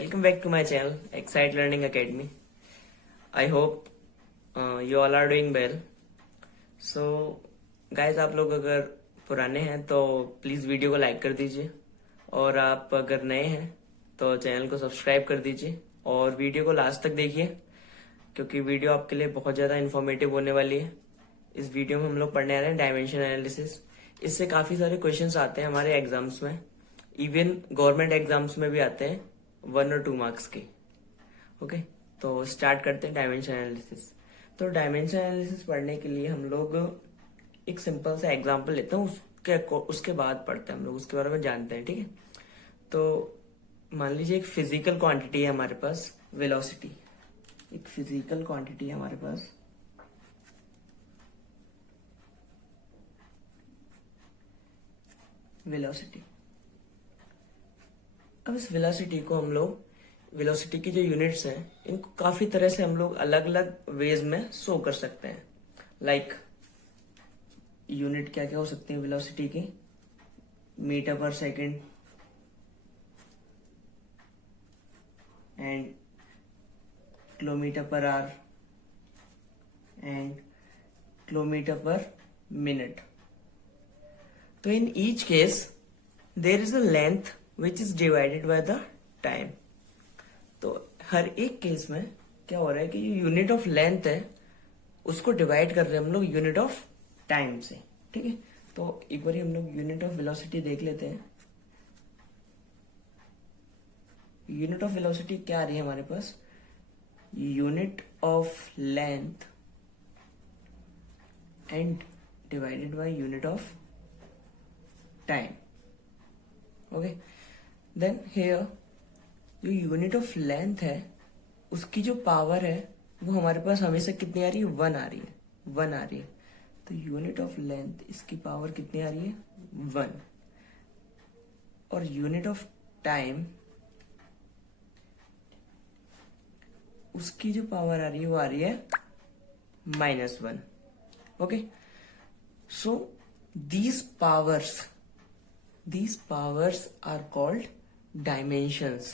Welcome back to my channel, Excite Learning Academy. I hope you all are doing well. So, guys, आप लोग अगर पुराने हैं तो प्लीज वीडियो को लाइक कर दीजिए, और आप अगर नए हैं तो चैनल को सब्सक्राइब कर दीजिए और वीडियो को लास्ट तक देखिए, क्योंकि वीडियो आपके लिए बहुत ज्यादा इन्फॉर्मेटिव होने वाली है। इस वीडियो में हम लोग पढ़ने आ रहे हैं डायमेंशन एनालिसिस। इससे काफी सारे क्वेश्चंस आते हैं हमारे एग्जाम्स में, इवन गवर्नमेंट एग्जाम्स में भी आते हैं 1 और 2 मार्क्स के। ओके, तो स्टार्ट करते हैं डायमेंशन एनालिसिस। तो डायमेंशन एनालिसिस पढ़ने के लिए हम लोग एक सिंपल सा एग्जांपल लेते हैं, उसके बाद पढ़ते हैं, हम लोग उसके बारे में जानते हैं। ठीक है, तो मान लीजिए एक फिजिकल क्वांटिटी है हमारे पास, वेलोसिटी। एक फिजिकल क्वांटिटी है हमारे पास, वेलोसिटी। अब इस वेलोसिटी को हम लोग, वेलोसिटी की जो यूनिट्स हैं, इनको काफी तरह से हम लोग अलग अलग वेज में शो कर सकते हैं। लाइक यूनिट क्या क्या हो सकती है वेलोसिटी की? Metre per second and kilometre per hour and kilometre per minute. तो in each case there is a length which is divided by the time. तो हर एक केस में क्या हो रहा है कि जो यूनिट ऑफ लेंथ है उसको डिवाइड कर रहे हैं हम लोग यूनिट ऑफ टाइम से। ठीक है, तो एक बार हम लोग यूनिट ऑफ वेलोसिटी देख लेते हैं। यूनिट ऑफ वेलोसिटी क्या आ रही है हमारे पास? Unit of length and divided by unit of time. Okay, then here जो यूनिट ऑफ लेंथ है उसकी जो पावर है वो हमारे पास हमेशा कितनी आ रही है? 1 आ रही है, 1 आ रही है। तो यूनिट ऑफ लेंथ, इसकी पावर कितनी आ रही है? 1। और यूनिट ऑफ टाइम, उसकी जो पावर आ रही है वो आ रही है -1। ओके, सो these powers are called dimensions.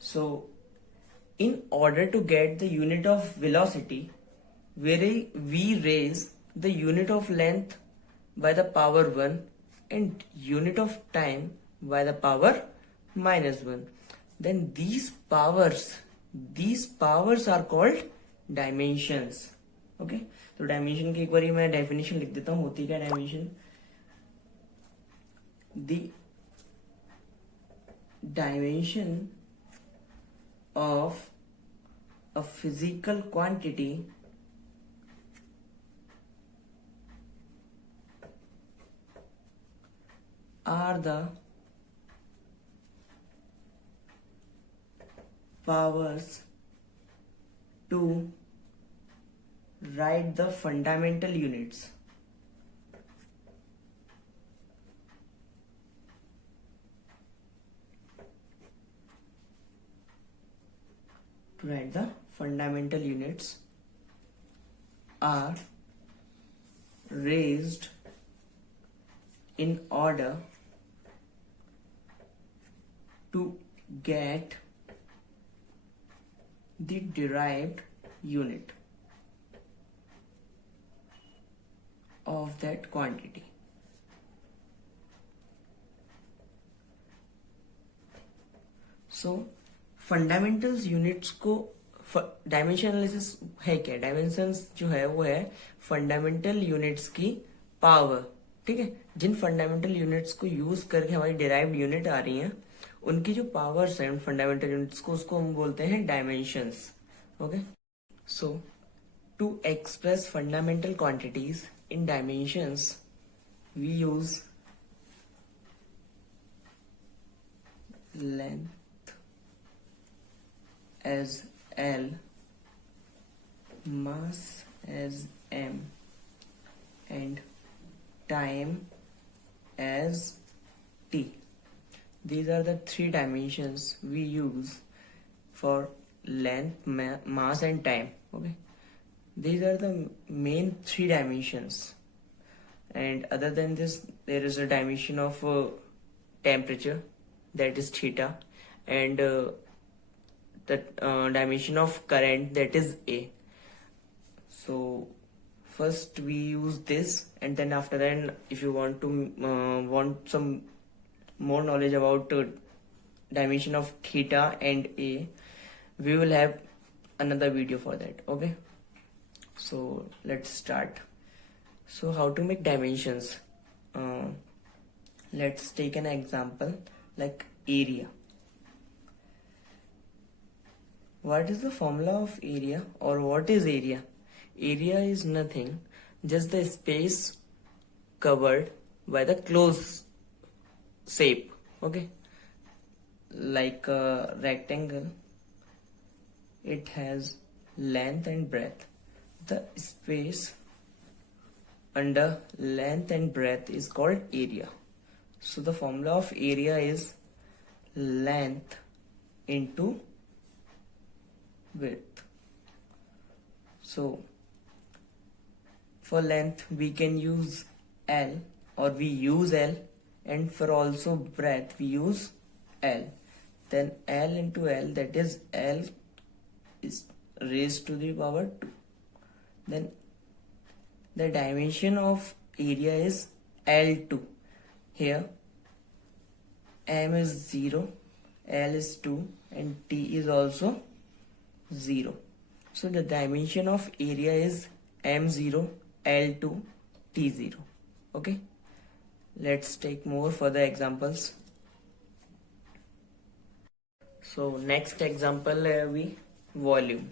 So in order to get the unit of velocity, we raise the unit of length by the power 1 and unit of time by the power -1. Then these powers are called dimensions. Okay, तो डायमेंशन की एक बार मैं डेफिनेशन लिख देता हूं, होती क्या dimension? The dimension of a physical quantity are the powers to write the fundamental units. To write the fundamental units are raised in order to get the derived unit of that quantity. So fundamentals units को, dimension analysis है क्या? डायमेंशंस जो है वो है fundamental units की पावर। ठीक है, जिन फंडामेंटल यूनिट्स को यूज करके हमारी डिराइव्ड यूनिट आ रही हैं, उनकी जो पावर्स हैं फंडामेंटल यूनिट्स को, उसको हम बोलते हैं dimensions. Okay, so to express fundamental quantities in dimensions we use length as L, mass as M, and time as T. These are the 3 dimensions we use for length, mass and time. Okay, these are the main 3 dimensions, and other than this there is a dimension of temperature, that is theta, and the dimension of current, that is A. So first we use this, and then after that, if you want to want some more knowledge about dimension of theta and A, we will have another video for that. Okay, so let's start. So how to make dimensions? Let's take an example like area. What is the formula of area, or what is area? Area is nothing, just the space covered by the closed shape. Okay, like a rectangle, it has length and breadth. The space under length and breadth is called area. So the formula of area is length into width. So for length we can use L, or we use L, and for also breadth we use L. Then L into L, that is L is raised to the power 2. Then the dimension of area is L2. Here M is 0, L is 2, and T is also 0. So the dimension of area is M0, L2, T0. Okay, let's take more further examples. So next example है अभी volume.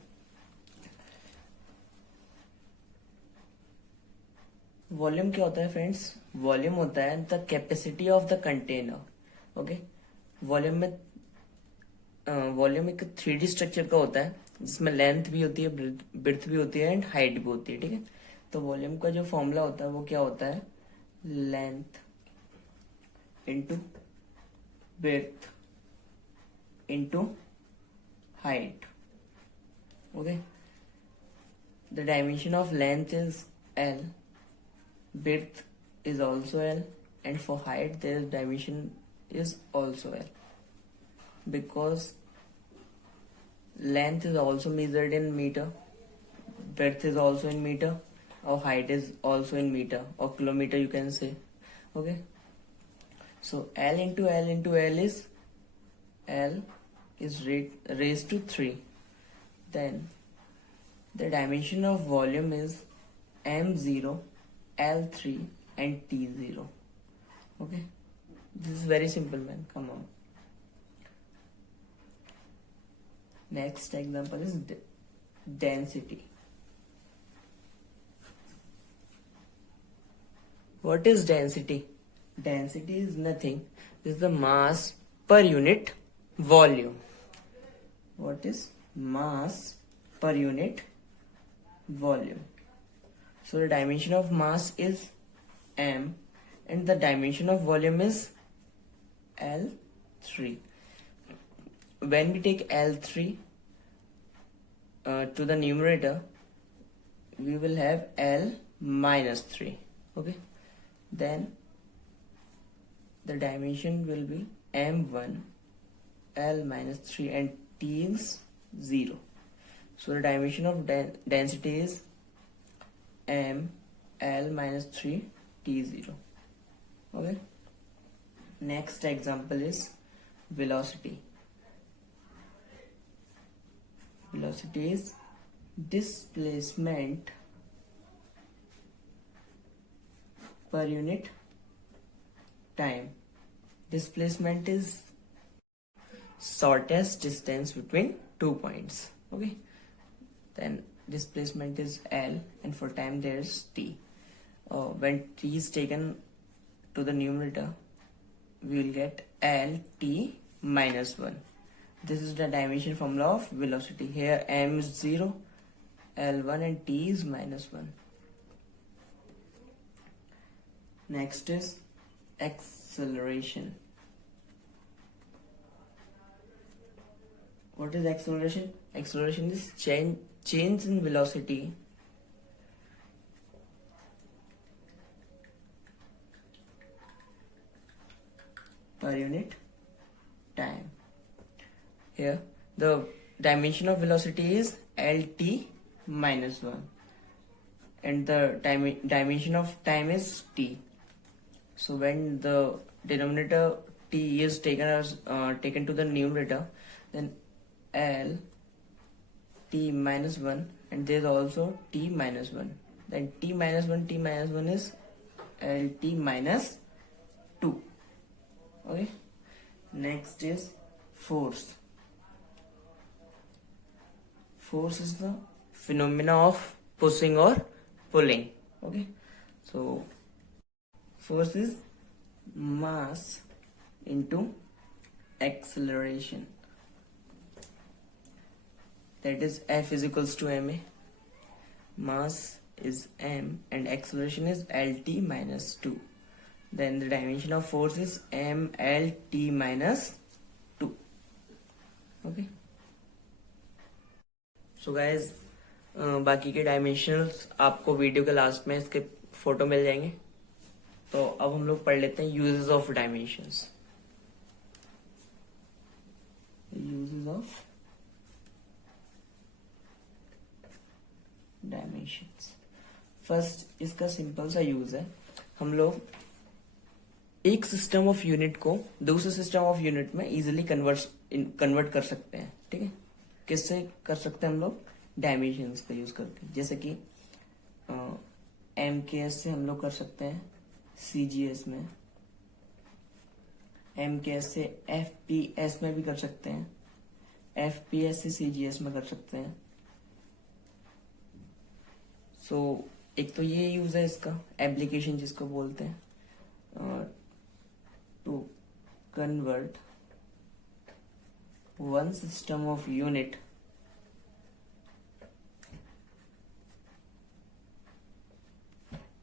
Volume क्या होता है friends? Volume होता है the capacity of the container. Okay, volume एक 3D structure का होता है जिसमें लेंथ भी होती है, ब्रेड्थ भी होती है, एंड हाइट भी होती है. ठीक है, तो वॉल्यूम का जो फॉर्मूला होता है वो क्या होता है? Length into breadth into height. Okay, the dimension of length is L, width is also L, and for height their dimension is also L, because length is also measured in meter, breadth is also in meter, or height is also in meter or kilometer you can say. Okay, so L into L into L is raised to 3. Then the dimension of volume is M0, L3, and T0. Okay, this is very simple, man. Come on. Next example is density. What is density? Density is nothing, is the mass per unit volume. What is mass per unit volume? So the dimension of mass is M, and the dimension of volume is L3. When we take L3 to the numerator, we will have L minus 3. Okay, then the dimension will be M1, L minus 3, and T is 0. So the dimension of density is M, L minus 3, T0. Okay, next example is velocity. Velocity is displacement per unit time. Displacement is shortest distance between 2 points. Okay, then displacement is L, and for time there's T. When T is taken to the numerator, we will get Lt minus 1. This is the dimension formula of velocity. Here M is 0, L1, and T is minus 1. Next is acceleration. What is acceleration? Acceleration is change in velocity per unit time. Here the dimension of velocity is lt minus 1 and the dimension of time is t. So when the denominator t is taken to the numerator, then l t minus 1 and there is also t minus 1, then t minus 1 is l t minus 2. Okay, next is force. Force is the phenomena of pushing or pulling. Okay, so force is mass into acceleration, that is F is equals to ma. Mass is m and acceleration is lt minus 2. Then the dimension of force is mlt minus 2. Okay, so guys बाकी के डायमेंशनल्स आपको वीडियो के लास्ट में इसके फोटो मिल जाएंगे. तो अब हम लोग पढ़ लेते हैं uses of dimensions. Uses of dimensions. First इसका सिंपल सा यूज है, हम लोग एक सिस्टम ऑफ यूनिट को दूसरे सिस्टम ऑफ यूनिट में इजीली कन्वर्ट कर सकते हैं. ठीक है, किससे कर सकते हैं हम लोग? डायमेंशंस का यूज करके. जैसे कि MKS से हम लोग कर सकते हैं CGS में, MKS से FPS में भी कर सकते हैं, FPS से CGS में कर सकते हैं. सो एक तो ये यूज है इसका, एप्लीकेशन जिसको बोलते हैं, to convert one system of unit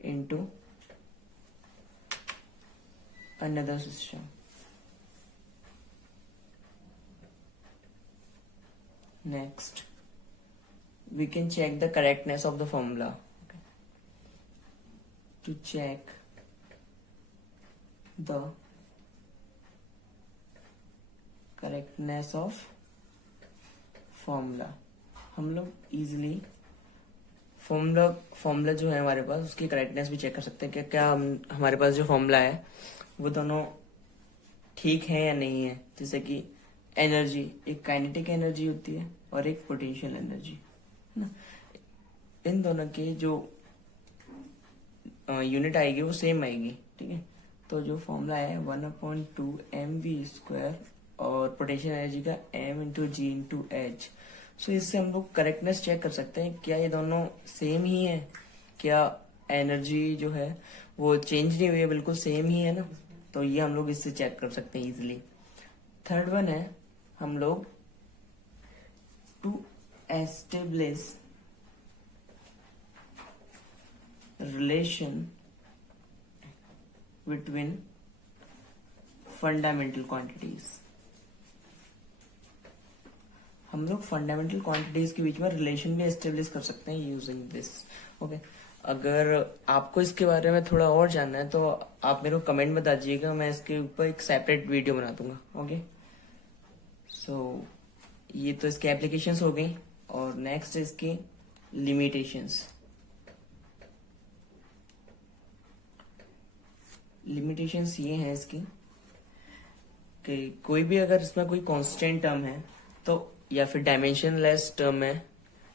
into another system. Next, we can check the correctness of the formula. Okay. To check the correctness of formula, हम लोग इजिली फॉर्मूला जो है हमारे पास उसकी करेक्टनेस भी चेक कर सकते हैं कि क्या हमारे पास जो फॉर्मूला है वो दोनों ठीक है या नहीं है. जैसे कि एनर्जी, एक काइनेटिक एनर्जी होती है और एक पोटेंशियल एनर्जी है ना. इन दोनों के जो यूनिट आएगी वो सेम आएगी. ठीक है, तो जो फॉर्मूला है 1/2 mv² और पोटेंशियल एनर्जी का m इंटू जी इंटू एच. सो इससे हम लोग करेक्टनेस चेक कर सकते हैं क्या ये दोनों सेम ही है, क्या एनर्जी जो है वो चेंज नहीं हुई है, बिल्कुल सेम ही है ना. तो ये हम लोग इससे चेक कर सकते हैं इजिली. थर्ड वन है हम लोग to establish relation between fundamental quantities. हम लोग फंडामेंटल क्वांटिटीज के बीच में रिलेशन भी एस्टेब्लिश कर सकते हैं यूजिंग दिस. ओके, अगर आपको इसके बारे में थोड़ा और जानना है तो आप मेरे को कमेंट बता दीजिएगा, मैं इसके ऊपर एक सेपरेट वीडियो बना दूंगा. ओके, सो ये तो इसके एप्लीकेशंस हो गई और नेक्स्ट इसकी लिमिटेशंस. लिमिटेशंस ये हैं इसकी कि कोई भी अगर इसमें कोई कांस्टेंट टर्म है तो या फिर डायमेंशनलेस टर्म है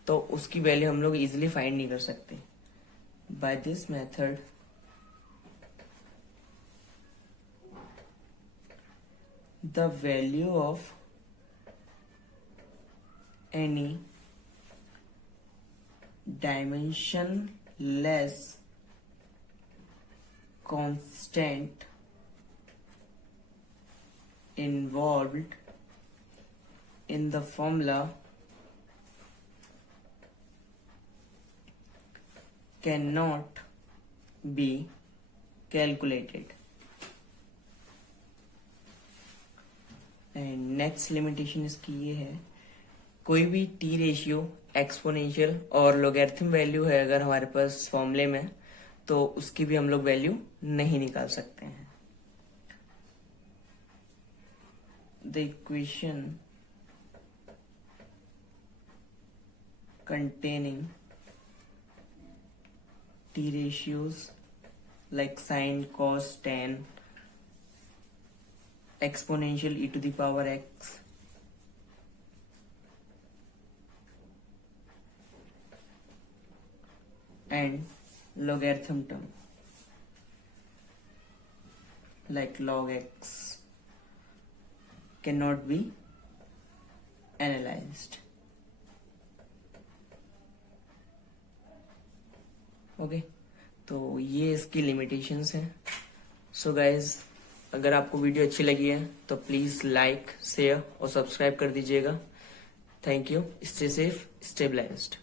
तो उसकी वैल्यू हम लोग इजीली फाइंड नहीं कर सकते. By this method the value of any dimensionless constant involved in the formula cannot be calculated. And next limitation इसकी ये है, कोई भी t रेशियो, एक्सपोनेंशियल और लोगैरिथम वैल्यू है अगर हमारे पास फॉर्मूले में तो उसकी भी हम लोग वैल्यू नहीं निकाल सकते हैं. The equation containing t ratios like sine, cos, tan, exponential e to the power x, and logarithm term like log x cannot be analyzed. Okay तो ये इसकी लिमिटेशंस हैं. सो गाइज, अगर आपको वीडियो अच्छी लगी है तो प्लीज लाइक, शेयर और सब्सक्राइब कर दीजिएगा. Thank you. Stay safe, stay blessed.